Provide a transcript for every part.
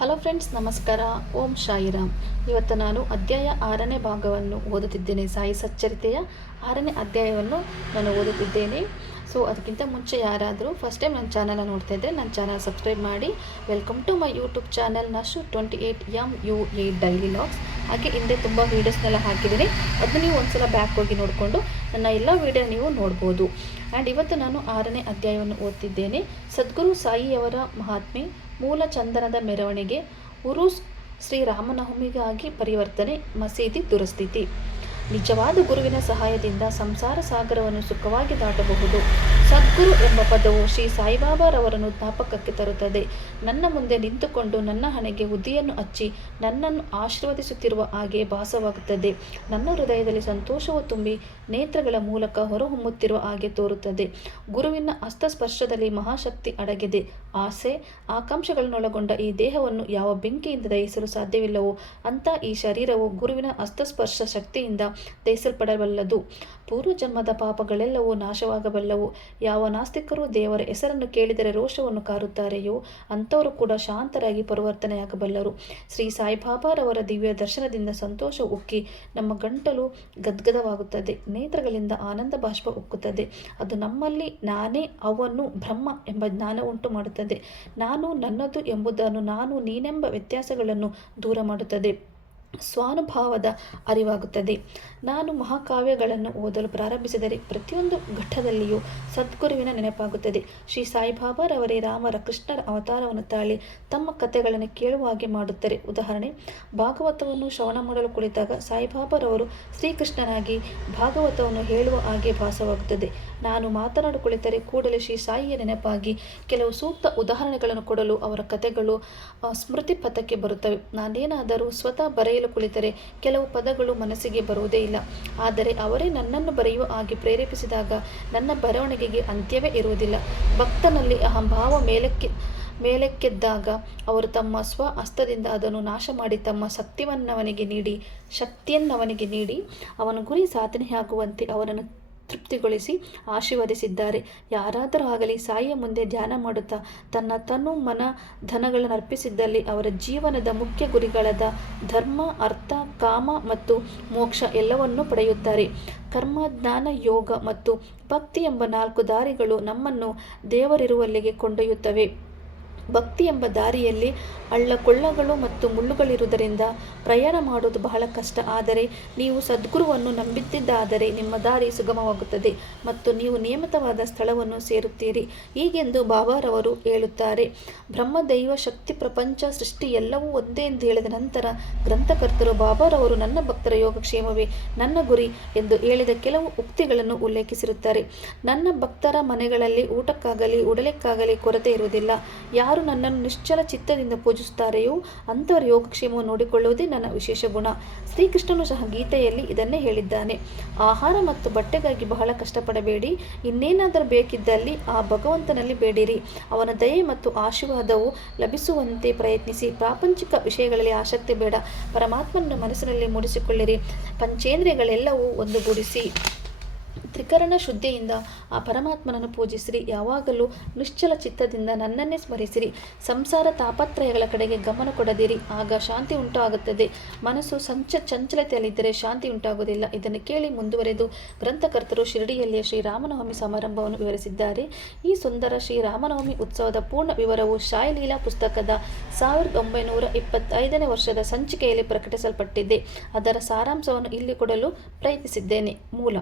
Hello friends, ನಮಸ್ಕಾರ. ಓಂ ಸಾಯಿರಾಮ್. ಇವತ್ತು ನಾನು ಅಧ್ಯಾಯ 6ನೇ ಭಾಗವನ್ನು ಓದುತ್ತಿದ್ದೇನೆ. ಸಾಯಿ ಸಚ್ಚರಿತೆಯ 6ನೇ ಅಧ್ಯಾಯವನ್ನು ನಾನು ಓದುತ್ತಿದ್ದೇನೆ. ಸೊ ಅದಕ್ಕಿಂತ ಮುಂಚೆ ಯಾರಾದರೂ ಫಸ್ಟ್ ಟೈಮ್ ನನ್ನ ಚಾನಲ್ನ ನೋಡ್ತಾ ಇದ್ದರೆ ನನ್ನ ಚಾನಲ್ ಸಬ್ಸ್ಕ್ರೈಬ್ ಮಾಡಿ. Welcome to my YouTube channel Nashu 28MUA daily vlogs. ಹಾಗೆ ಹಿಂದೆ ತುಂಬ ವೀಡಿಯೋಸ್ನೆಲ್ಲ ಹಾಕಿದ್ದೀನಿ, ಅದನ್ನು ನೀವು ಒಂದ್ಸಲ ಬ್ಯಾಕ್ ಹೋಗಿ ನೋಡಿಕೊಂಡು ನನ್ನ ಎಲ್ಲ ವೀಡಿಯೋ ನೀವು ನೋಡ್ಬೋದು. ಆ್ಯಂಡ್ ಇವತ್ತು ನಾನು 6ನೇ ಅಧ್ಯಾಯವನ್ನು ಓದ್ತಿದ್ದೇನೆ. ಸದ್ಗುರು ಸಾಯಿಯವರ ಮಹಾತ್ಮೆ, ಮೂಲ ಚಂದನದ ಮೆರವಣಿಗೆ, ಉರುಸ್, ಶ್ರೀರಾಮನವಮಿಗಾಗಿ ಪರಿವರ್ತನೆ, ಮಸೀದಿ ದುರಸ್ಥಿತಿ. ನಿಜವಾದ ಗುರುವಿನ ಸಹಾಯದಿಂದ ಸಂಸಾರ ಸಾಗರವನ್ನು ಸುಖವಾಗಿ ದಾಟಬಹುದು. ಸದ್ಗುರು ಎಂಬ ಪದವು ಶ್ರೀ ಸಾಯಿಬಾಬಾರವರನ್ನು ಜ್ಞಾಪಕಕ್ಕೆ ತರುತ್ತದೆ. ನನ್ನ ಮುಂದೆ ನಿಂತುಕೊಂಡು ನನ್ನ ಹಣೆಗೆ ಉದ್ದಿಯನ್ನು ಹಚ್ಚಿ ನನ್ನನ್ನು ಆಶೀರ್ವದಿಸುತ್ತಿರುವ ಹಾಗೆ ಭಾಸವಾಗುತ್ತದೆ. ನನ್ನ ಹೃದಯದಲ್ಲಿ ಸಂತೋಷವು ತುಂಬಿ ನೇತ್ರಗಳ ಮೂಲಕ ಹೊರಹೊಮ್ಮುತ್ತಿರುವ ಹಾಗೆ ತೋರುತ್ತದೆ. ಗುರುವಿನ ಹಸ್ತಸ್ಪರ್ಶದಲ್ಲಿ ಮಹಾಶಕ್ತಿ ಅಡಗಿದೆ. ಆಸೆ ಆಕಾಂಕ್ಷೆಗಳನ್ನೊಳಗೊಂಡ ಈ ದೇಹವನ್ನು ಯಾವ ಬೆಂಕಿಯಿಂದ ದಹಿಸಲು ಸಾಧ್ಯವಿಲ್ಲವೋ ಅಂಥ ಈ ಶರೀರವು ಗುರುವಿನ ಹಸ್ತಸ್ಪರ್ಶ ಶಕ್ತಿಯಿಂದ ದಹಿಸಲ್ಪಡಬಲ್ಲದು. ಪೂರ್ವಜನ್ಮದ ಪಾಪಗಳೆಲ್ಲವೂ ನಾಶವಾಗಬಲ್ಲವು. ಯಾವ ನಾಸ್ತಿಕರು ದೇವರ ಹೆಸರನ್ನು ಕೇಳಿದರೆ ರೋಷವನ್ನು ಕಾರುತ್ತಾರೆಯೋ ಅಂಥವರು ಕೂಡ ಶಾಂತರಾಗಿ ಪರಿವರ್ತನೆಯಾಗಬಲ್ಲರು. ಶ್ರೀ ಸಾಯಿಬಾಬಾರವರ ದಿವ್ಯ ದರ್ಶನದಿಂದ ಸಂತೋಷ ಉಕ್ಕಿ ನಮ್ಮ ಗಂಟಲು ಗದ್ಗದವಾಗುತ್ತದೆ, ನೇತ್ರಗಳಿಂದ ಆನಂದ ಬಾಷ್ಪ ಉಕ್ಕುತ್ತದೆ. ಅದು ನಮ್ಮಲ್ಲಿ ನಾನೇ ಅವನು ಬ್ರಹ್ಮ ಎಂಬ ಜ್ಞಾನ ಉಂಟು ಮಾಡುತ್ತದೆ. ನಾನು ನನ್ನದು ಎಂಬುದನ್ನು, ನಾನು ನೀನೆಂಬ ವ್ಯತ್ಯಾಸಗಳನ್ನು ದೂರ ಮಾಡುತ್ತದೆ. ಸ್ವಾನುಭಾವದ ಅರಿವಾಗುತ್ತದೆ. ನಾನು ಮಹಾಕಾವ್ಯಗಳನ್ನು ಓದಲು ಪ್ರಾರಂಭಿಸಿದರೆ ಪ್ರತಿಯೊಂದು ಘಟ್ಟದಲ್ಲಿಯೂ ಸದ್ಗುರುವಿನ ನೆನಪಾಗುತ್ತದೆ. ಶ್ರೀ ಸಾಯಿಬಾಬಾರವರೇ ರಾಮರ ಕೃಷ್ಣರ ಅವತಾರವನ್ನು ತಾಳಿ ತಮ್ಮ ಕಥೆಗಳನ್ನು ಕೇಳುವ ಹಾಗೆ ಮಾಡುತ್ತಾರೆ. ಉದಾಹರಣೆ, ಭಾಗವತವನ್ನು ಶ್ರವಣ ಮಾಡಲು ಕುಳಿತಾಗ ಸಾಯಿಬಾಬಾರವರು ಶ್ರೀಕೃಷ್ಣನಾಗಿ ಭಾಗವತವನ್ನು ಹೇಳುವ ಹಾಗೆ ಭಾಸವಾಗುತ್ತದೆ. ನಾನು ಮಾತನಾಡು ಕುಳಿತರೆ ಕೂಡಲೇ ಶ್ರೀ ಸಾಯಿಯ ನೆನಪಾಗಿ ಕೆಲವು ಸೂಕ್ತ ಉದಾಹರಣೆಗಳನ್ನು ಕೊಡಲು ಅವರ ಕಥೆಗಳು ಸ್ಮೃತಿ ಪಥಕ್ಕೆ ಬರುತ್ತವೆ. ನಾನೇನಾದರೂ ಸ್ವತಃ ಬರೆಯಲು ಕುಳಿತರೆ ಕೆಲವು ಪದಗಳು ಮನಸ್ಸಿಗೆ ಬರುವುದೇ ಇಲ್ಲ. ಆದರೆ ಅವರೇ ನನ್ನನ್ನು ಬರೆಯುವ ಹಾಗೆ ಪ್ರೇರೇಪಿಸಿದಾಗ ನನ್ನ ಬರವಣಿಗೆಗೆ ಅಂತ್ಯವೇ ಇರುವುದಿಲ್ಲ. ಭಕ್ತನಲ್ಲಿ ಅಹಂಭಾವ ಮೇಲಕ್ಕೆದ್ದಾಗ ಅವರು ತಮ್ಮ ಸ್ವ ಹಸ್ತದಿಂದ ಅದನ್ನು ನಾಶ ಮಾಡಿ ತಮ್ಮ ಶಕ್ತಿಯನ್ನವನಿಗೆ ನೀಡಿ ಅವನ ಗುರಿ ಸಾಧನೆಯಾಗುವಂತೆ ಅವನನ್ನು ತೃಪ್ತಿಗೊಳಿಸಿ ಆಶೀರ್ವದಿಸಿದ್ದಾರೆ. ಯಾರಾದರೂ ಆಗಲಿ ಸಾಯಿಯ ಮುಂದೆ ಧ್ಯಾನ ಮಾಡುತ್ತಾ ತನ್ನ ತನು ಮನ ಧನಗಳನ್ನು ಅರ್ಪಿಸಿದ್ದಲ್ಲಿ ಅವರ ಜೀವನದ ಮುಖ್ಯ ಗುರಿಗಳಾದ ಧರ್ಮ, ಅರ್ಥ, ಕಾಮ ಮತ್ತು ಮೋಕ್ಷ ಎಲ್ಲವನ್ನೂ ಪಡೆಯುತ್ತಾರೆ. ಕರ್ಮ, ಜ್ಞಾನ, ಯೋಗ ಮತ್ತು ಭಕ್ತಿ ಎಂಬ 4 ದಾರಿಗಳು ನಮ್ಮನ್ನು ದೇವರಿರುವಲ್ಲಿಗೆ ಕೊಂಡೊಯ್ಯುತ್ತವೆ. ಭಕ್ತಿ ಎಂಬ ದಾರಿಯಲ್ಲಿ ಹಳ್ಳಕೊಳ್ಳಗಳು ಮತ್ತು ಮುಳ್ಳುಗಳಿರುವುದರಿಂದ ಪ್ರಯಾಣ ಮಾಡುವುದು ಬಹಳ ಕಷ್ಟ. ಆದರೆ ನೀವು ಸದ್ಗುರುವನ್ನು ನಂಬಿದ್ದಾದರೆ ನಿಮ್ಮ ದಾರಿ ಸುಗಮವಾಗುತ್ತದೆ ಮತ್ತು ನೀವು ನಿಯಮಿತವಾದ ಸ್ಥಳವನ್ನು ಸೇರುತ್ತೀರಿ. ಹೀಗೆಂದು ಬಾಬಾರವರು ಹೇಳುತ್ತಾರೆ. ಬ್ರಹ್ಮ, ದೈವ, ಶಕ್ತಿ, ಪ್ರಪಂಚ, ಸೃಷ್ಟಿ ಎಲ್ಲವೂ ಒಂದೇ ಎಂದು ಹೇಳಿದ ನಂತರ ಗ್ರಂಥಕರ್ತರು ಬಾಬಾರವರು ನನ್ನ ಭಕ್ತರ ಯೋಗಕ್ಷೇಮವೇ ನನ್ನ ಗುರಿ ಎಂದು ಹೇಳಿದ ಕೆಲವು ಉಕ್ತಿಗಳನ್ನು ಉಲ್ಲೇಖಿಸಿರುತ್ತಾರೆ. ನನ್ನ ಭಕ್ತರ ಮನೆಗಳಲ್ಲಿ ಊಟಕ್ಕಾಗಲಿ ಉಡಲಿಕ್ಕಾಗಲಿ ಕೊರತೆ ಇರುವುದಿಲ್ಲ. ಯಾರು ನನ್ನನ್ನು ನಿಶ್ಚಲ ಚಿತ್ತದಿಂದ ಪೂಜಿಸುತ್ತಾರೆಯೋ ಅಂಥವರ ಯೋಗಕ್ಷೇಮವನ್ನು ನೋಡಿಕೊಳ್ಳುವುದೇ ನನ್ನ ವಿಶೇಷ ಗುಣ. ಶ್ರೀಕೃಷ್ಣನು ಸಹ ಗೀತೆಯಲ್ಲಿ ಇದನ್ನೇ ಹೇಳಿದ್ದಾನೆ. ಆಹಾರ ಮತ್ತು ಬಟ್ಟೆಗಾಗಿ ಬಹಳ ಕಷ್ಟಪಡಬೇಡಿ. ಇನ್ನೇನಾದರೂ ಬೇಕಿದ್ದಲ್ಲಿ ಆ ಭಗವಂತನಲ್ಲಿ ಬೇಡಿರಿ. ಅವನ ದಯೆ ಮತ್ತು ಆಶೀರ್ವಾದವು ಲಭಿಸುವಂತೆ ಪ್ರಯತ್ನಿಸಿ. ಪ್ರಾಪಂಚಿಕ ವಿಷಯಗಳಲ್ಲಿ ಆಸಕ್ತಿ ಬೇಡ. ಪರಮಾತ್ಮನನ್ನು ಮನಸ್ಸಿನಲ್ಲಿ ಮೂಡಿಸಿಕೊಳ್ಳಿರಿ. ಪಂಚೇಂದ್ರಿಯಗಳೆಲ್ಲವೂ ಒಂದುಗೂಡಿಸಿ ತ್ರಿಕರಣ ಶುದ್ಧಿಯಿಂದ ಆ ಪರಮಾತ್ಮನನ್ನು ಪೂಜಿಸಿರಿ. ಯಾವಾಗಲೂ ನಿಶ್ಚಲ ಚಿತ್ತದಿಂದ ನನ್ನನ್ನೇ ಸ್ಮರಿಸಿರಿ. ಸಂಸಾರ ತಾಪತ್ರಯಗಳ ಕಡೆಗೆ ಗಮನ ಕೊಡದಿರಿ, ಆಗ ಶಾಂತಿ ಉಂಟಾಗುತ್ತದೆ. ಮನಸ್ಸು ಚಂಚಲತೆಯಲ್ಲಿದ್ದರೆ ಶಾಂತಿ ಉಂಟಾಗುವುದಿಲ್ಲ. ಇದನ್ನು ಕೇಳಿ ಮುಂದುವರೆದು ಗ್ರಂಥಕರ್ತರು ಶಿರಡಿಯಲ್ಲಿಯ ಶ್ರೀರಾಮನವಮಿ ಸಮಾರಂಭವನ್ನು ವಿವರಿಸಿದ್ದಾರೆ. ಈ ಸುಂದರ ಶ್ರೀರಾಮನವಮಿ ಉತ್ಸವದ ಪೂರ್ಣ ವಿವರವು ಸಾಯಿಲೀಲಾ ಪುಸ್ತಕದ 1925ನೇ ವರ್ಷದ ಸಂಚಿಕೆಯಲ್ಲಿ ಪ್ರಕಟಿಸಲ್ಪಟ್ಟಿದೆ. ಅದರ ಸಾರಾಂಶವನ್ನು ಇಲ್ಲಿ ಕೊಡಲು ಪ್ರಯತ್ನಿಸಿದ್ದೇನೆ. ಮೂಲ: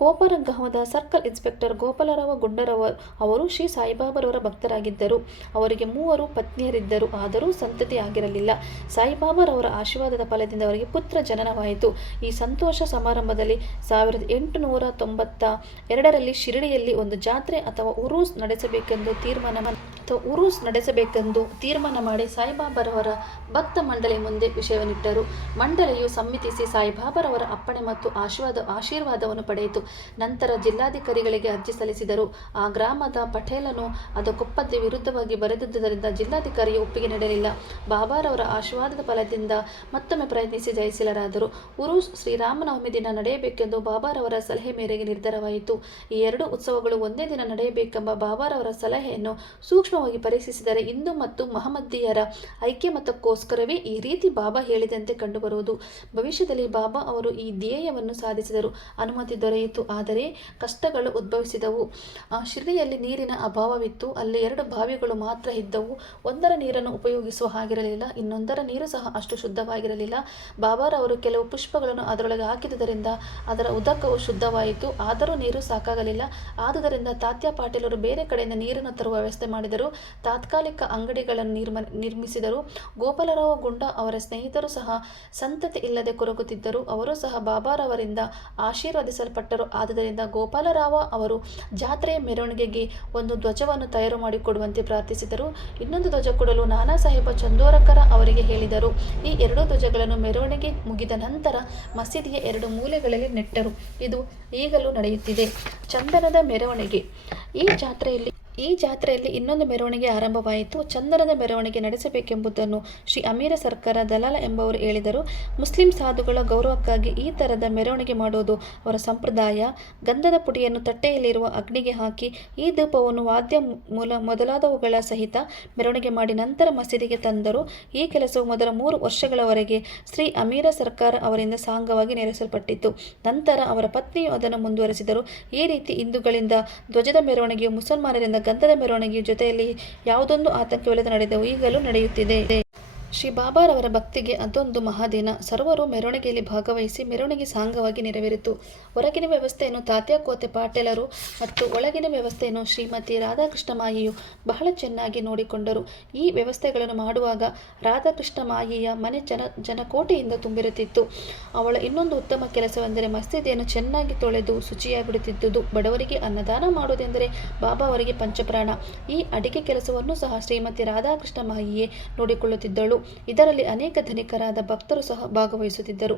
ಕೋಪರಗಾಂವದ ಸರ್ಕಲ್ ಇನ್ಸ್ಪೆಕ್ಟರ್ ಗೋಪಾಲರಾವ ಗುಂಡರವ ಅವರು ಶ್ರೀ ಸಾಯಿಬಾಬಾರವರ ಭಕ್ತರಾಗಿದ್ದರು. ಅವರಿಗೆ 3 ಪತ್ನಿಯರಿದ್ದರು, ಆದರೂ ಸಂತತಿ ಆಗಿರಲಿಲ್ಲ. ಸಾಯಿಬಾಬಾರವರ ಆಶೀರ್ವಾದದ ಫಲದಿಂದ ಅವರಿಗೆ ಪುತ್ರ ಜನನವಾಯಿತು. ಈ ಸಂತೋಷ ಸಮಾರಂಭದಲ್ಲಿ 1892ರಲ್ಲಿ ಶಿರಡಿಯಲ್ಲಿ ಒಂದು ಜಾತ್ರೆ ಅಥವಾ ಉರೂಸ್ ನಡೆಸಬೇಕೆಂದು ತೀರ್ಮಾನ ಮಾಡಿ ಸಾಯಿಬಾಬಾರವರ ಭಕ್ತ ಮಂಡಳಿ ಮುಂದೆ ವಿಷಯವನ್ನಿಟ್ಟರು. ಮಂಡಳಿಯು ಸಮ್ಮತಿಸಿ ಸಾಯಿಬಾಬಾರವರ ಅಪ್ಪಣೆ ಮತ್ತು ಆಶೀರ್ವಾದವನ್ನು ಪಡೆಯಿತು. ನಂತರ ಜಿಲ್ಲಾಧಿಕಾರಿಗಳಿಗೆ ಅರ್ಜಿ ಸಲ್ಲಿಸಿದರು. ಆ ಗ್ರಾಮದ ಪಟೇಲನು ಅದಕ್ಕೊಪ್ಪದೆ ವಿರುದ್ಧವಾಗಿ ಬರೆದಿದ್ದುದರಿಂದ ಜಿಲ್ಲಾಧಿಕಾರಿಯ ಒಪ್ಪಿಗೆ ನೀಡಲಿಲ್ಲ. ಬಾಬಾರವರ ಆಶೀರ್ವಾದದ ಫಲದಿಂದ ಮತ್ತೊಮ್ಮೆ ಪ್ರಯತ್ನಿಸಿ ಜಯಿಸಿಲರಾದರು. ಉರೂಸ್ ಶ್ರೀರಾಮನವಮಿ ದಿನ ನಡೆಯಬೇಕೆಂದು ಬಾಬಾರವರ ಸಲಹೆ ಮೇರೆಗೆ ನಿರ್ಧಾರವಾಯಿತು. ಈ 2 ಉತ್ಸವಗಳು ಒಂದೇ ದಿನ ನಡೆಯಬೇಕೆಂಬ ಬಾಬಾರವರ ಸಲಹೆಯನ್ನು ಸೂಕ್ಷ್ಮ ಸೂಕ್ಷ್ಮವಾಗಿ ಪರೀಕ್ಷಿಸಿದರೆ ಹಿಂದೂ ಮತ್ತು ಮಹಮ್ಮದೀಯರ ಐಕ್ಯಮತಕ್ಕೋಸ್ಕರವೇ ಈ ರೀತಿ ಬಾಬಾ ಹೇಳಿದಂತೆ ಕಂಡುಬರುವುದು. ಭವಿಷ್ಯದಲ್ಲಿ ಬಾಬಾ ಅವರು ಈ ಧ್ಯೇಯವನ್ನು ಸಾಧಿಸಿದರು. ಅನುಮತಿ ದೊರೆಯಿತು. ಆದರೆ ಕಷ್ಟಗಳು ಉದ್ಭವಿಸಿದವು. ಶಿರ್ಡಿಯಲ್ಲಿ ನೀರಿನ ಅಭಾವವಿತ್ತು. ಅಲ್ಲಿ 2 ಬಾವಿಗಳು ಮಾತ್ರ ಇದ್ದವು. ಒಂದರ ನೀರನ್ನು ಉಪಯೋಗಿಸುವ ಹಾಗಿರಲಿಲ್ಲ, ಇನ್ನೊಂದರ ನೀರು ಸಹ ಅಷ್ಟು ಶುದ್ಧವಾಗಿರಲಿಲ್ಲ. ಬಾಬಾರವರು ಕೆಲವು ಪುಷ್ಪಗಳನ್ನು ಅದರೊಳಗೆ ಹಾಕಿದುದರಿಂದ ಅದರ ಉದಕವು ಶುದ್ಧವಾಯಿತು. ಆದರೂ ನೀರು ಸಾಕಾಗಲಿಲ್ಲ. ಆದುದರಿಂದ ತಾತ್ಯ ಪಾಟೀಲರು ಬೇರೆ ಕಡೆಯಿಂದ ನೀರನ್ನು ತರುವ ವ್ಯವಸ್ಥೆ ಮಾಡಿದರು. ತಾತ್ಕಾಲಿಕ ಅಂಗಡಿಗಳನ್ನು ನಿರ್ಮಿಸಿದರು. ಗೋಪಾಲರಾವ್ ಗುಂಡಾ ಅವರ ಸ್ನೇಹಿತರು ಸಹ ಸಂತತಿ ಇಲ್ಲದೆ ಕೊರಗುತ್ತಿದ್ದರು. ಅವರು ಸಹ ಬಾಬಾರವರಿಂದ ಆಶೀರ್ವದಿಸಲ್ಪಟ್ಟರು. ಆದುದರಿಂದ ಗೋಪಾಲರಾವ ಅವರು ಜಾತ್ರೆಯ ಮೆರವಣಿಗೆಗೆ ಒಂದು ಧ್ವಜವನ್ನು ತಯಾರು ಮಾಡಿಕೊಡುವಂತೆ ಪ್ರಾರ್ಥಿಸಿದರು. ಇನ್ನೊಂದು ಧ್ವಜ ಕೊಡಲು ನಾನಾ ಸಾಹೇಬ ಚಂದೋರಕರ ಅವರಿಗೆ ಹೇಳಿದರು. ಈ 2 ಧ್ವಜಗಳನ್ನು ಮೆರವಣಿಗೆ ಮುಗಿದ ನಂತರ ಮಸೀದಿಯ 2 ಮೂಲೆಗಳಲ್ಲಿ ನೆಟ್ಟರು. ಇದು ಈಗಲೂ ನಡೆಯುತ್ತಿದೆ. ಚಂದನದ ಮೆರವಣಿಗೆ. ಈ ಜಾತ್ರೆಯಲ್ಲಿ ಇನ್ನೊಂದು ಮೆರವಣಿಗೆ ಆರಂಭವಾಯಿತು. ಚಂದನದ ಮೆರವಣಿಗೆ ನಡೆಸಬೇಕೆಂಬುದನ್ನು ಶ್ರೀ ಅಮೀರ ಸರ್ಕಾರ ದಲಾಲ ಎಂಬುವರು ಹೇಳಿದರು. ಮುಸ್ಲಿಂ ಸಾಧುಗಳ ಗೌರವಕ್ಕಾಗಿ ಈ ಥರದ ಮೆರವಣಿಗೆ ಮಾಡುವುದು ಅವರ ಸಂಪ್ರದಾಯ. ಗಂಧದ ಪುಡಿಯನ್ನು ತಟ್ಟೆಯಲ್ಲಿರುವ ಅಗ್ನಿಗೆ ಹಾಕಿ ಈ ಧೂಪವನ್ನು ವಾದ್ಯ ಮೊದಲಾದವುಗಳ ಸಹಿತ ಮೆರವಣಿಗೆ ಮಾಡಿ ನಂತರ ಮಸೀದಿಗೆ ತಂದರು. ಈ ಕೆಲಸವು ಮೊದಲ 3 ವರ್ಷಗಳವರೆಗೆ ಶ್ರೀ ಅಮೀರ ಸರ್ಕಾರ ಅವರಿಂದ ಸಾಂಗವಾಗಿ ನೆರವೇರಿಸಲ್ಪಟ್ಟಿತು. ನಂತರ ಅವರ ಪತ್ನಿಯು ಅದನ್ನು ಮುಂದುವರೆಸಿದರು. ಈ ರೀತಿ ಹಿಂದೂಗಳಿಂದ ಧ್ವಜದ ಮೆರವಣಿಗೆಯು, ಮುಸಲ್ಮಾನರಿಂದ ಗಂಧದ ಮೆರವಣಿಗೆಯ ಜೊತೆಯಲ್ಲಿ ಯಾವುದೊಂದು ಆತಂಕವಿಲ್ಲದೆ ನಡೆದವು. ಈಗಲೂ ನಡೆಯುತ್ತಿದೆ. ಶ್ರೀ ಬಾಬಾರವರ ಭಕ್ತಿಗೆ ಅದೊಂದು ಮಹಾದಿನ. ಸರ್ವರು ಮೆರವಣಿಗೆಯಲ್ಲಿ ಭಾಗವಹಿಸಿ ಮೆರವಣಿಗೆ ಸಾಂಗವಾಗಿ ನೆರವೇರಿತು. ಹೊರಗಿನ ವ್ಯವಸ್ಥೆಯನ್ನು ತಾತ್ಯ ಕೋತೆ ಪಾಟೀಲರು ಮತ್ತು ಒಳಗಿನ ವ್ಯವಸ್ಥೆಯನ್ನು ಶ್ರೀಮತಿ ರಾಧಾಕೃಷ್ಣ ಮಾಯಿಯು ಬಹಳ ಚೆನ್ನಾಗಿ ನೋಡಿಕೊಂಡರು. ಈ ವ್ಯವಸ್ಥೆಗಳನ್ನು ಮಾಡುವಾಗ ರಾಧಾಕೃಷ್ಣ ಮಾಯಿಯ ಮನೆ ಜನಕೋಟೆಯಿಂದ ತುಂಬಿರುತ್ತಿತ್ತು. ಅವಳ ಇನ್ನೊಂದು ಉತ್ತಮ ಕೆಲಸವೆಂದರೆ ಮಸೀದಿಯನ್ನು ಚೆನ್ನಾಗಿ ತೊಳೆದು ಶುಚಿಯಾಗಿಡುತ್ತಿದ್ದುದು. ಬಡವರಿಗೆ ಅನ್ನದಾನ ಮಾಡುವುದೆಂದರೆ ಬಾಬಾ ಅವರಿಗೆ ಪಂಚಪ್ರಾಣ. ಈ ಅಡಿಗೆ ಕೆಲಸವನ್ನು ಸಹ ಶ್ರೀಮತಿ ರಾಧಾಕೃಷ್ಣ ಮಾಯಿಯೇ ನೋಡಿಕೊಳ್ಳುತ್ತಿದ್ದಳು. ಇದರಲ್ಲಿ ಅನೇಕ ಧನಿಕರಾದ ಭಕ್ತರು ಸಹ ಭಾಗವಹಿಸುತ್ತಿದ್ದರು.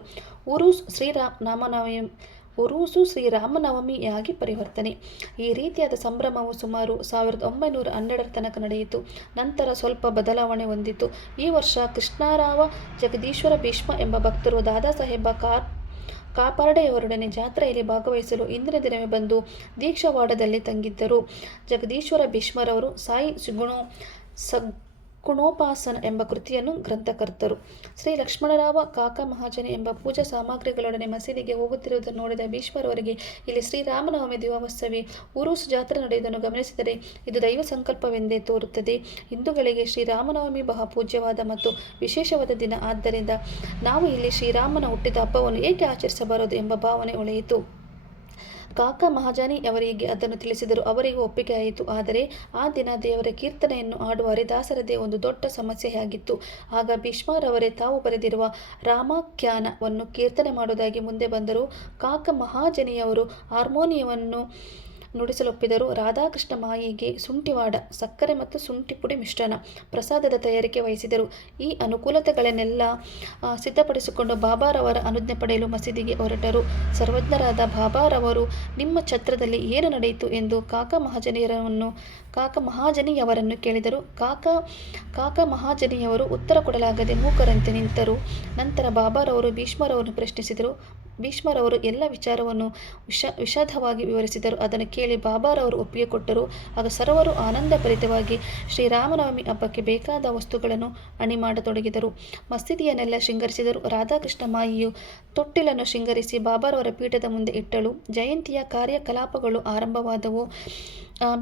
ಉರೂಸು ಶ್ರೀರಾಮನವಮಿಯಾಗಿ ಪರಿವರ್ತನೆ. ಈ ರೀತಿಯಾದ ಸಂಭ್ರಮವು ಸುಮಾರು 1912ರ ತನಕ ನಡೆಯಿತು. ನಂತರ ಸ್ವಲ್ಪ ಬದಲಾವಣೆ ಹೊಂದಿತು. ಈ ವರ್ಷ ಕೃಷ್ಣರಾವ ಜಗದೀಶ್ವರ ಭೀಷ್ಮ ಎಂಬ ಭಕ್ತರು ದಾದಾ ಸಾಹೇಬ ಕಾಪಾರ್ಡೆಯವರೊಡನೆ ಜಾತ್ರೆಯಲ್ಲಿ ಭಾಗವಹಿಸಲು ಇಂದಿನ ದಿನವೇ ಬಂದು ದೀಕ್ಷಾವಾಡದಲ್ಲಿ ತಂಗಿದ್ದರು. ಜಗದೀಶ್ವರ ಭೀಷ್ಮರವರು ಸಾಯಿ ಗುಣೋಪಾಸನ ಎಂಬ ಕೃತಿಯನ್ನು ಗ್ರಂಥಕರ್ತರು. ಶ್ರೀ ಲಕ್ಷ್ಮಣರಾವ ಕಾಕ ಮಹಾಜನಿ ಎಂಬ ಪೂಜಾ ಸಾಮಗ್ರಿಗಳೊಡನೆ ಮಸೀದಿಗೆ ಹೋಗುತ್ತಿರುವುದನ್ನು ನೋಡಿದ ಭೀಷ್ಮರವರಿಗೆ ಇಲ್ಲಿ ಶ್ರೀರಾಮನವಮಿ ದಿವಸವೇ ಉರೂಸು ಜಾತ್ರೆ ನಡೆಯುವುದನ್ನು ಗಮನಿಸಿದರೆ ಇದು ದೈವ ಸಂಕಲ್ಪವೆಂದೇ ತೋರುತ್ತದೆ. ಹಿಂದೂಗಳಿಗೆ ಶ್ರೀರಾಮನವಮಿ ಬಹಳ ಪೂಜ್ಯವಾದ ಮತ್ತು ವಿಶೇಷವಾದ ದಿನ. ಆದ್ದರಿಂದ ನಾವು ಇಲ್ಲಿ ಶ್ರೀರಾಮನ ಹುಟ್ಟಿದ ಹಬ್ಬವನ್ನು ಏಕೆ ಆಚರಿಸಬಾರದು ಎಂಬ ಭಾವನೆ ಹೊಳೆಯಿತು. ಕಾಕ ಮಹಾಜನಿ ಅವರಿಗೆ ಅದನ್ನು ತಿಳಿಸಿದರು. ಅವರಿಗೂ ಒಪ್ಪಿಗೆ ಆಯಿತು. ಆದರೆ ಆ ದಿನ ದೇವರ ಕೀರ್ತನೆಯನ್ನು ಆಡುವ ಹರಿದಾಸರದೇ ಒಂದು ದೊಡ್ಡ ಸಮಸ್ಯೆಯಾಗಿತ್ತು. ಆಗ ಭೀಷ್ಮರವರೇ ತಾವು ಬರೆದಿರುವ ರಾಮಾಖ್ಯಾನವನ್ನು ಕೀರ್ತನೆ ಮಾಡುವುದಾಗಿ ಮುಂದೆ ಬಂದರು. ಕಾಕ ಮಹಾಜನಿಯವರು ಹಾರ್ಮೋನಿಯವನ್ನು ನುಡಿಸಲೊಪ್ಪಿದರು. ರಾಧಾಕೃಷ್ಣ ಮಾಯಿಗೆ ಶುಂಠಿವಾಡ, ಸಕ್ಕರೆ ಮತ್ತು ಶುಂಠಿ ಪುಡಿ ಮಿಶ್ರಣ, ಪ್ರಸಾದದ ತಯಾರಿಕೆ ವಹಿಸಿದರು. ಈ ಅನುಕೂಲತೆಗಳನ್ನೆಲ್ಲ ಸಿದ್ಧಪಡಿಸಿಕೊಂಡು ಬಾಬಾರವರ ಅನುಜ್ಞೆ ಪಡೆಯಲು ಮಸೀದಿಗೆ ಹೊರಟರು. ಸರ್ವಜ್ಞರಾದ ಬಾಬಾರವರು ನಿಮ್ಮ ಛತ್ರದಲ್ಲಿ ಏನು ನಡೆಯಿತು ಎಂದು ಕಾಕ ಮಹಾಜನಿಯವರನ್ನು ಕೇಳಿದರು. ಕಾಕ ಮಹಾಜನಿಯವರು ಉತ್ತರ ಕೊಡಲಾಗದೆ ಮೂಕರಂತೆ ನಿಂತರು. ನಂತರ ಬಾಬಾರವರು ಭೀಷ್ಮರವರನ್ನು ಪ್ರಶ್ನಿಸಿದರು. ಭೀಷ್ಮರವರು ಎಲ್ಲ ವಿಚಾರವನ್ನು ವಿಶದವಾಗಿ ವಿವರಿಸಿದರು. ಅದನ್ನು ಕೇಳಿ ಬಾಬಾರವರು ಒಪ್ಪಿಗೆ ಕೊಟ್ಟರು. ಆಗ ಸರ್ವರು ಆನಂದಭರಿತವಾಗಿ ಶ್ರೀರಾಮನವಮಿ ಹಬ್ಬಕ್ಕೆ ಬೇಕಾದ ವಸ್ತುಗಳನ್ನು ಅಣಿ ಮಾಡತೊಡಗಿದರು. ಮಸೀದಿಯನ್ನೆಲ್ಲ ಶೃಂಗರಿಸಿದರು. ರಾಧಾಕೃಷ್ಣ ಮಾಯಿಯು ತೊಟ್ಟಿಲನ್ನು ಶೃಂಗರಿಸಿ ಬಾಬಾರವರ ಪೀಠದ ಮುಂದೆ ಇಟ್ಟಳು. ಜಯಂತಿಯ ಕಾರ್ಯಕಲಾಪಗಳು ಆರಂಭವಾದವು.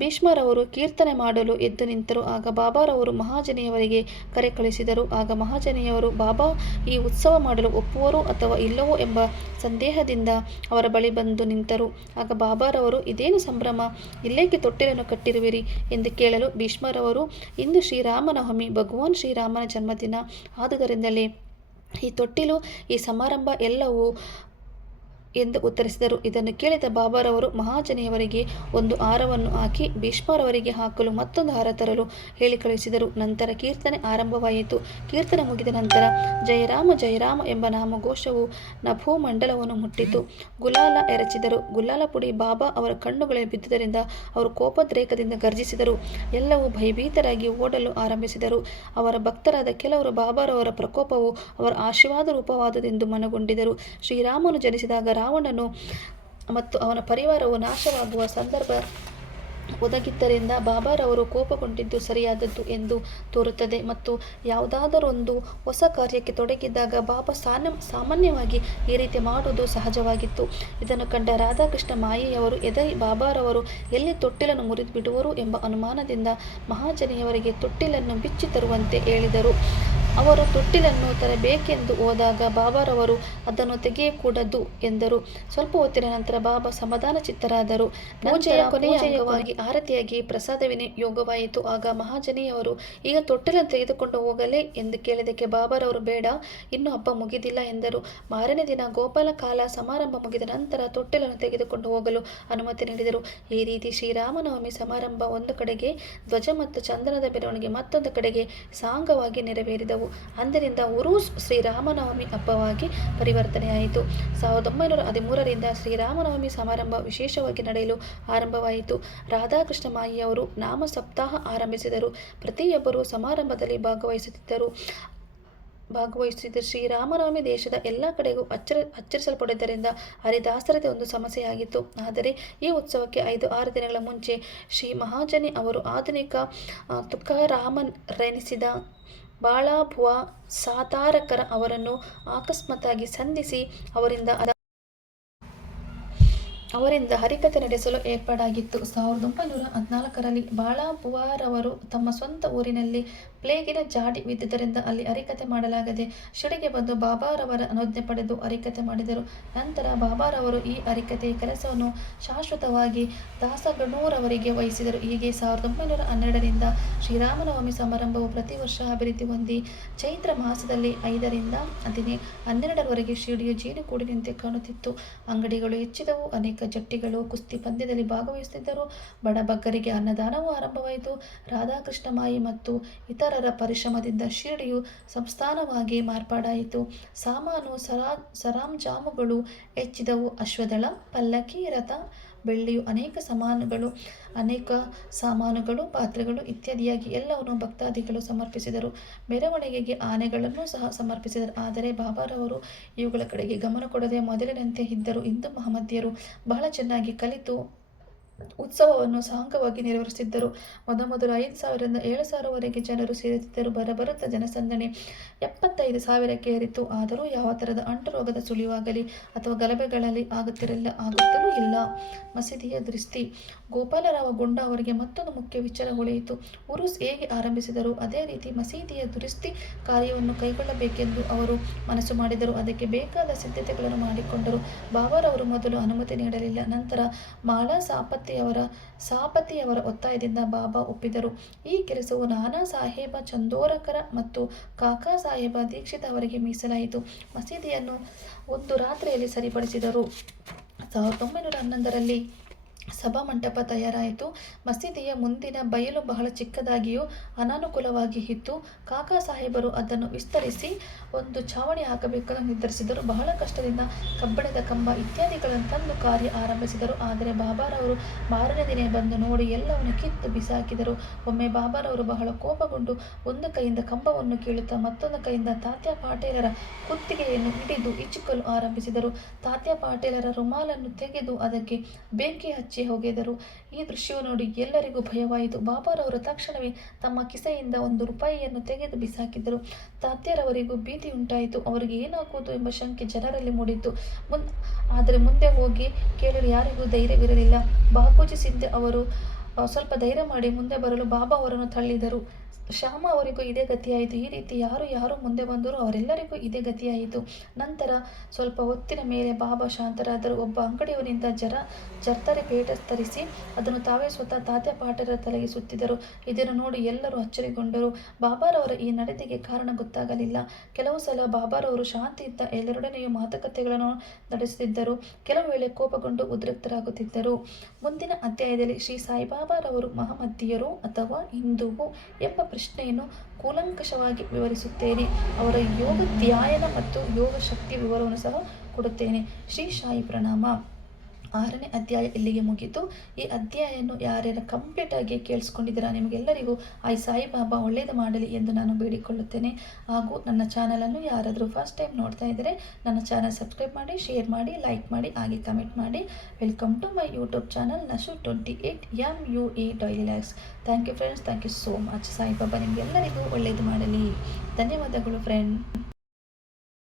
ಭೀಷ್ಮರವರು ಕೀರ್ತನೆ ಮಾಡಲು ಎದ್ದು ನಿಂತರು. ಆಗ ಬಾಬಾರವರು ಮಹಾಜನಿಯವರಿಗೆ ಕರೆ ಕಳಿಸಿದರು. ಆಗ ಮಹಾಜನಿಯವರು ಬಾಬಾ ಈ ಉತ್ಸವ ಮಾಡಲು ಒಪ್ಪುವರೋ ಅಥವಾ ಇಲ್ಲವೋ ಎಂಬ ಸಂದೇಹದಿಂದ ಅವರ ಬಳಿ ಬಂದು ನಿಂತರು. ಆಗ ಬಾಬಾರವರು ಇದೇನು ಸಂಭ್ರಮ, ಇಲ್ಲೇಕೆ ತೊಟ್ಟಿಲನ್ನು ಕಟ್ಟಿರುವಿರಿ ಎಂದು ಕೇಳಲು ಭೀಷ್ಮರವರು ಇಂದು ಶ್ರೀರಾಮನವಮಿ, ಭಗವಾನ್ ಶ್ರೀರಾಮನ ಜನ್ಮದಿನ. ಆದುದರಿಂದಲೇ ಈ ತೊಟ್ಟಿಲು, ಈ ಸಮಾರಂಭ ಎಲ್ಲವೂ ಎಂದು ಉತ್ತರಿಸಿದರು. ಇದನ್ನು ಕೇಳಿದ ಬಾಬಾರವರು ಮಹಾಜನಿಯವರಿಗೆ ಒಂದು ಹಾರವನ್ನು ಹಾಕಿ ಭೀಷ್ಮರವರಿಗೆ ಹಾಕಲು ಮತ್ತೊಂದು ಹಾರ ತರಲು ಹೇಳಿ ಕಳಿಸಿದರು. ನಂತರ ಕೀರ್ತನೆ ಆರಂಭವಾಯಿತು. ಕೀರ್ತನೆ ಮುಗಿದ ನಂತರ ಜಯರಾಮ ಜಯರಾಮ ಎಂಬ ನಾಮಘೋಷವು ನಭೋಮಂಡಲವನ್ನು ಮುಟ್ಟಿತು. ಗುಲಾಲ ಎರಚಿದರು. ಗುಲಾಲ ಪುಡಿ ಬಾಬಾ ಅವರ ಕಣ್ಣುಗಳಲ್ಲಿ ಬಿದ್ದುದರಿಂದ ಅವರು ಕೋಪೋದ್ರೇಕದಿಂದ ಗರ್ಜಿಸಿದರು. ಎಲ್ಲವೂ ಭಯಭೀತರಾಗಿ ಓಡಲು ಆರಂಭಿಸಿದರು. ಅವರ ಭಕ್ತರಾದ ಕೆಲವರು ಬಾಬಾರವರ ಪ್ರಕೋಪವು ಅವರ ಆಶೀರ್ವಾದ ರೂಪವಾದುದೆಂದು ಮನಗೊಂಡಿದ್ದರು. ಶ್ರೀರಾಮನು ಜನಿಸಿದಾಗ ರಾವಣನು ಮತ್ತು ಅವನ ಪರಿವಾರವು ನಾಶವಾಗುವ ಸಂದರ್ಭ ಒದಗಿದ್ದರಿಂದ ಬಾಬಾರವರು ಕೋಪಗೊಂಡಿದ್ದು ಸರಿಯಾದದ್ದು ಎಂದು ತೋರುತ್ತದೆ ಮತ್ತು ಯಾವುದಾದರೊಂದು ಹೊಸ ಕಾರ್ಯಕ್ಕೆ ತೊಡಗಿದ್ದಾಗ ಬಾಬಾ ಸಾಮಾನ್ಯವಾಗಿ ಈ ರೀತಿ ಮಾಡುವುದು ಸಹಜವಾಗಿತ್ತು. ಇದನ್ನು ಕಂಡ ರಾಧಾಕೃಷ್ಣ ಮಾಯಿಯವರು ಎದರಿ ಬಾಬಾರವರು ಎಲ್ಲಿ ತೊಟ್ಟಿಲನ್ನು ಮುರಿದು ಬಿಡುವರು ಎಂಬ ಅನುಮಾನದಿಂದ ಮಹಾಜನಿಯವರಿಗೆ ತೊಟ್ಟಿಲನ್ನು ಬಿಚ್ಚಿ ತರುವಂತೆ ಹೇಳಿದರು. ಅವರು ತೊಟ್ಟಿಲನ್ನು ತರಬೇಕೆಂದು ಹೋದಾಗ ಬಾಬಾರವರು ಅದನ್ನು ತೆಗೆಯಕೂಡದು ಎಂದರು. ಸ್ವಲ್ಪ ಹೊತ್ತಿನ ನಂತರ ಬಾಬಾ ಸಮಾಧಾನ ಚಿತ್ತರಾದರು. ಪೂಜೆಯ ಕೊನೆಯ ಅಂಗವಾಗಿ ಆರತಿಯಾಗಿ ಪ್ರಸಾದ ವಿನಿಯೋಗವಾಯಿತು. ಆಗ ಮಹಾಜನಿಯವರು ಈಗ ತೊಟ್ಟಿಲನ್ನು ತೆಗೆದುಕೊಂಡು ಹೋಗಲೇ ಎಂದು ಕೇಳಿದಕ್ಕೆ ಬಾಬಾರವರು ಬೇಡ, ಇನ್ನೂ ಹಬ್ಬ ಮುಗಿದಿಲ್ಲ ಎಂದರು. ಮಾರನೇ ದಿನ ಗೋಪಾಲ ಕಾಲ ಸಮಾರಂಭ ಮುಗಿದ ನಂತರ ತೊಟ್ಟಿಲನ್ನು ತೆಗೆದುಕೊಂಡು ಹೋಗಲು ಅನುಮತಿ ನೀಡಿದರು. ಈ ರೀತಿ ಶ್ರೀರಾಮನವಮಿ ಸಮಾರಂಭ ಒಂದು ಕಡೆಗೆ, ಧ್ವಜ ಮತ್ತು ಚಂದನದ ಮೆರವಣಿಗೆ ಮತ್ತೊಂದು ಕಡೆಗೆ ಸಾಂಗವಾಗಿ ನೆರವೇರಿದವು. ಅಂದಿನಿಂದ ಉರೂಸ್ ಶ್ರೀರಾಮನವಮಿ ಹಬ್ಬವಾಗಿ ಪರಿವರ್ತನೆಯಾಯಿತು. 1913ರಿಂದ ಶ್ರೀರಾಮನವಮಿ ಸಮಾರಂಭ ವಿಶೇಷವಾಗಿ ನಡೆಯಲು ಆರಂಭವಾಯಿತು. ರಾಧಾಕೃಷ್ಣ ಮಾಯಿಯವರು ನಾಮ ಸಪ್ತಾಹ ಆರಂಭಿಸಿದರು. ಪ್ರತಿಯೊಬ್ಬರೂ ಸಮಾರಂಭದಲ್ಲಿ ಭಾಗವಹಿಸಿದ ಶ್ರೀರಾಮನವಮಿ ದೇಶದ ಎಲ್ಲ ಕಡೆಗೂ ಆಚರಿಸಲ್ಪಡುವುದರಿಂದ ಹರಿದಾಸರತೆ ಒಂದು ಸಮಸ್ಯೆಯಾಗಿತ್ತು. ಆದರೆ ಈ ಉತ್ಸವಕ್ಕೆ 5-6 ದಿನಗಳ ಮುಂಚೆ ಶ್ರೀ ಮಹಾಜನಿ ಅವರು ಆಧುನಿಕ ತುಕಾರಾಮರೆನಿಸಿದ ಬಾಳಾಬುವಾ ಸಾತಾರಕರ ಅವರನ್ನು ಅಕಸ್ಮಾತ್ತಾಗಿ ಸಂಧಿಸಿ ಅವರಿಂದ ಹರಿಕಥೆ ನಡೆಸಲು ಏರ್ಪಾಡಾಗಿತ್ತು. 1914ರಲ್ಲಿ ಬಾಳಾಬುವಾರವರು ತಮ್ಮ ಸ್ವಂತ ಊರಿನಲ್ಲಿ ಪ್ಲೇಗಿನ ಜಾಡಿ ಬಿದ್ದುದರಿಂದ ಅಲ್ಲಿ ಹರಿಕಥೆ ಮಾಡಲಾಗದೆ ಶಿರಡಿಗೆ ಬಂದು ಬಾಬಾರವರ ಅನುಜ್ಞೆ ಪಡೆದು ಹರಿಕಥೆ ಮಾಡಿದರು. ನಂತರ ಬಾಬಾರವರು ಈ ಹರಿಕಥೆಯ ಕೆಲಸವನ್ನು ಶಾಶ್ವತವಾಗಿ ದಾಸಗಣೂರವರಿಗೆ ವಹಿಸಿದರು. ಹೀಗೆ 1912ರಿಂದ ಶ್ರೀರಾಮನವಮಿ ಸಮಾರಂಭವು ಪ್ರತಿ ವರ್ಷ ಅಭಿವೃದ್ಧಿ ಹೊಂದಿ ಚೈತ್ರ ಮಾಸದಲ್ಲಿ 5ರಿಂದ 12ರವರೆಗೆ ಶಿರಡಿಯು ಜೇನುಗೂಡಿನಂತೆ ಕಾಣುತ್ತಿತ್ತು. ಅಂಗಡಿಗಳು ಹೆಚ್ಚಿದವು. ಅನೇಕ ಜಟ್ಟಿಗಳು ಕುಸ್ತಿ ಪಂದ್ಯದಲ್ಲಿ ಭಾಗವಹಿಸುತ್ತಿದ್ದರು. ಬಡಬಗ್ಗರಿಗೆ ಅನ್ನದಾನವೂ ಆರಂಭವಾಯಿತು. ರಾಧಾಕೃಷ್ಣ ಮಾಯಿ ಮತ್ತು ಇತರರ ಪರಿಶ್ರಮದಿಂದ ಶಿರಡಿಯು ಸಂಸ್ಥಾನವಾಗಿ ಮಾರ್ಪಾಡಾಯಿತು. ಸಾಮಾನು ಸರಂಜಾಮುಗಳು ಹೆಚ್ಚಿದವು. ಅಶ್ವದಳ, ಪಲ್ಲಕ್ಕಿ, ರಥ, ಬೆಳ್ಳಿಯು ಅನೇಕ ಸಾಮಾನುಗಳು, ಪಾತ್ರೆಗಳು ಇತ್ಯಾದಿಯಾಗಿ ಎಲ್ಲವನ್ನೂ ಭಕ್ತಾದಿಗಳು ಸಮರ್ಪಿಸಿದರು. ಮೆರವಣಿಗೆಗೆ ಆನೆಗಳನ್ನೂ ಸಹ ಸಮರ್ಪಿಸಿದರು. ಆದರೆ ಬಾಬಾರವರು ಇವುಗಳ ಕಡೆಗೆ ಗಮನ ಕೊಡದೆ ಮೊದಲಿನಂತೆ ಇದ್ದರು. ಹಿಂದೂ ಮಹಮ್ಮದಿಯರು ಬಹಳ ಚೆನ್ನಾಗಿ ಕಲಿತು ಉತ್ಸವವನ್ನು ಸಾಂಗವಾಗಿ ನೆರವೇರಿಸಿದ್ದರು. ಮೊದಲು 5,000ರಿಂದ 7,000ವರೆಗೆ ಜನರು ಸೇರುತ್ತಿದ್ದರು. ಬರಬರುತ್ತಾ ಜನಸಂದಣಿ 75,000ಕ್ಕೆ ಏರಿತು. ಆದರೂ ಯಾವ ಥರದ ಅಂಟುರೋಗದ ಸುಳಿವಾಗಲಿ ಅಥವಾ ಗಲಭೆಗಳಲ್ಲಿ ಆಗುತ್ತಲೂ ಇಲ್ಲ. ಮಸೀದಿಯ ದುರಸ್ತಿ. ಗೋಪಾಲರಾವ ಗುಂಡ ಅವರಿಗೆ ಮತ್ತೊಂದು ಮುಖ್ಯ ವಿಚಾರ ಹೊಳೆಯಿತು. ಉರುಸ್ ಹೇಗೆ ಆರಂಭಿಸಿದರು ಅದೇ ರೀತಿ ಮಸೀದಿಯ ದುರಸ್ತಿ ಕಾರ್ಯವನ್ನು ಕೈಗೊಳ್ಳಬೇಕೆಂದು ಅವರು ಮನಸ್ಸು ಮಾಡಿದರು. ಅದಕ್ಕೆ ಬೇಕಾದ ಸಿದ್ಧತೆಗಳನ್ನು ಮಾಡಿಕೊಂಡರು. ಬಾಬಾರವರು ಮೊದಲು ಅನುಮತಿ ನೀಡಲಿಲ್ಲ. ನಂತರ ಮಾಲಾ ಸಾಪತಿಯವರ ಒತ್ತಾಯದಿಂದ ಬಾಬಾ ಒಪ್ಪಿದರು. ಈ ಕೆಲಸವು ನಾನಾ ಸಾಹೇಬ ಚಂದೋರಕರ ಮತ್ತು ಕಾಕಾ ಸಾಹೇಬ ದೀಕ್ಷಿತ ಅವರಿಗೆ ಮೀಸಲಾಯಿತು. ಮಸೀದಿಯನ್ನು ಒಂದು ರಾತ್ರಿಯಲ್ಲಿ ಸರಿಪಡಿಸಿದರು. 1911ರಲ್ಲಿ ಸಭಾಮಂಟಪ ತಯಾರಾಯಿತು. ಮಸೀದಿಯ ಮುಂದಿನ ಬಯಲು ಬಹಳ ಚಿಕ್ಕದಾಗಿಯೂ ಅನಾನುಕೂಲವಾಗಿ ಇತ್ತು. ಕಾಕಾ ಸಾಹೇಬರು ಅದನ್ನು ವಿಸ್ತರಿಸಿ ಒಂದು ಛಾವಣಿ ಹಾಕಬೇಕೆಂದು ನಿರ್ಧರಿಸಿದರು. ಬಹಳ ಕಷ್ಟದಿಂದ ಕಬ್ಬಿಣದ ಕಂಬ ಇತ್ಯಾದಿಗಳನ್ನು ತಂದು ಕಾರ್ಯ ಆರಂಭಿಸಿದರು. ಆದರೆ ಬಾಬಾರವರು ಮಾರನೇ ದಿನ ಬಂದು ನೋಡಿ ಎಲ್ಲವನ್ನು ಕಿತ್ತು ಬಿಸಾಕಿದರು. ಒಮ್ಮೆ ಬಾಬಾರವರು ಬಹಳ ಕೋಪಗೊಂಡು ಒಂದು ಕೈಯಿಂದ ಕಂಬವನ್ನು ಕೀಳುತ್ತಾ ಮತ್ತೊಂದು ಕೈಯಿಂದ ತಾತ್ಯಾ ಪಾಟೇಲರ ಕುತ್ತಿಗೆಯನ್ನು ಹಿಡಿದು ಇಚ್ಚುಕಲು ಆರಂಭಿಸಿದರು. ತಾತ್ಯಾ ಪಾಟೇಲರ ರುಮಾಲನ್ನು ತೆಗೆದು ಅದಕ್ಕೆ ಬೆಂಕಿ ಹಚ್ಚಿ ಹೋಗಿದರು. ಈ ದೃಶ್ಯವು ನೋಡಿ ಎಲ್ಲರಿಗೂ ಭಯವಾಯಿತು. ಬಾಬಾರವರು ತಕ್ಷಣವೇ ತಮ್ಮ ಕಿಸೆಯಿಂದ 1 ರೂಪಾಯಿಯನ್ನು ತೆಗೆದು ಬಿಸಾಕಿದರು. ತಾತ್ಯರವರಿಗೂ ಭೀತಿ ಉಂಟಾಯಿತು. ಅವರಿಗೆ ಏನಾಗುವುದು ಎಂಬ ಶಂಕೆ ಜನರಲ್ಲಿ ಮೂಡಿತು. ಆದರೆ ಮುಂದೆ ಹೋಗಿ ಕೇಳಲು ಯಾರಿಗೂ ಧೈರ್ಯವಿರಲಿಲ್ಲ. ಬಾಪೂಜಿ ಸಿಂಧೆ ಅವರು ಸ್ವಲ್ಪ ಧೈರ್ಯ ಮಾಡಿ ಮುಂದೆ ಬರಲು ಬಾಬಾ ಅವರನ್ನು ತಳ್ಳಿದರು. ಶ್ಯಾಮ ಅವರಿಗೂ ಇದೇ ಗತಿಯಾಯಿತು. ಈ ರೀತಿ ಯಾರು ಮುಂದೆ ಬಂದರೂ ಅವರೆಲ್ಲರಿಗೂ ಇದೇ ಗತಿಯಾಯಿತು. ನಂತರ ಸ್ವಲ್ಪ ಹೊತ್ತಿನ ಮೇಲೆ ಬಾಬಾ ಶಾಂತರಾದರು. ಒಬ್ಬ ಅಂಗಡಿಯವನಿಂದ ಜರ್ತಾರೆ ಪೇಟ ತರಿಸಿ ಅದನ್ನು ತಾವೇ ಸ್ವತಃ ತಾತ್ಯಾ ಪಾಟೇಲರ ತಲೆಗೆ ಸುತ್ತಿದರು. ಇದನ್ನು ನೋಡಿ ಎಲ್ಲರೂ ಅಚ್ಚರಿಗೊಂಡರು. ಬಾಬಾರವರ ಈ ನಡತೆಗೆ ಕಾರಣ ಗೊತ್ತಾಗಲಿಲ್ಲ. ಕೆಲವು ಸಲ ಬಾಬಾರವರು ಶಾಂತಿಯಿಂದ ಎಲ್ಲರೊಡನೆಯೂ ಮಾತುಕತೆಗಳನ್ನು ನಡೆಸುತ್ತಿದ್ದರು. ಕೆಲವು ವೇಳೆ ಕೋಪಗೊಂಡು ಉದ್ರಿಕ್ತರಾಗುತ್ತಿದ್ದರು. ಮುಂದಿನ ಅಧ್ಯಾಯದಲ್ಲಿ ಶ್ರೀ ಸಾಯಿಬಾಬಾರವರು ಮಹಮ್ಮದೀಯರೋ ಅಥವಾ ಹಿಂದೂವೋ ಎಂಬ ಪ್ರಶ್ನೆಯನ್ನು ಕೂಲಂಕಷವಾಗಿ ವಿವರಿಸುತ್ತೇನೆ. ಅವರ ಯೋಗ ಧ್ಯಾನ ಮತ್ತು ಯೋಗ ಶಕ್ತಿಯ ವಿವರವನ್ನು ಸಹ ಕೊಡುತ್ತೇನೆ. ಶ್ರೀ ಸಾಯಿ ಪ್ರಣಾಮ. 6ನೇ ಅಧ್ಯಾಯ ಇಲ್ಲಿಗೆ ಮುಗೀತು. ಈ ಅಧ್ಯಾಯವನ್ನು ಯಾರ್ಯಾರು ಕಂಪ್ಲೀಟಾಗಿ ಕೇಳಿಸ್ಕೊಂಡಿದ್ದೀರಾ ನಿಮಗೆಲ್ಲರಿಗೂ ಆ ಸಾಯಿಬಾಬಾ ಒಳ್ಳೆಯದು ಮಾಡಲಿ ಎಂದು ನಾನು ಬೇಡಿಕೊಳ್ಳುತ್ತೇನೆ. ಹಾಗೂ ನನ್ನ ಚಾನಲನ್ನು ಯಾರಾದರೂ ಫಸ್ಟ್ ಟೈಮ್ ನೋಡ್ತಾ ಇದ್ದರೆ ನನ್ನ ಚಾನಲ್ ಸಬ್ಸ್ಕ್ರೈಬ್ ಮಾಡಿ, ಶೇರ್ ಮಾಡಿ, ಲೈಕ್ ಮಾಡಿ, ಹಾಗೆ ಕಮೆಂಟ್ ಮಾಡಿ. Welcome to my YouTube channel ನಶು28 MUA daily lives. Thank you friends, thank you so much. Saibaba ನಿಮಗೆಲ್ಲರಿಗೂ ಒಳ್ಳೆಯದು ಮಾಡಲಿ. ಧನ್ಯವಾದಗಳು ಫ್ರೆಂಡ್.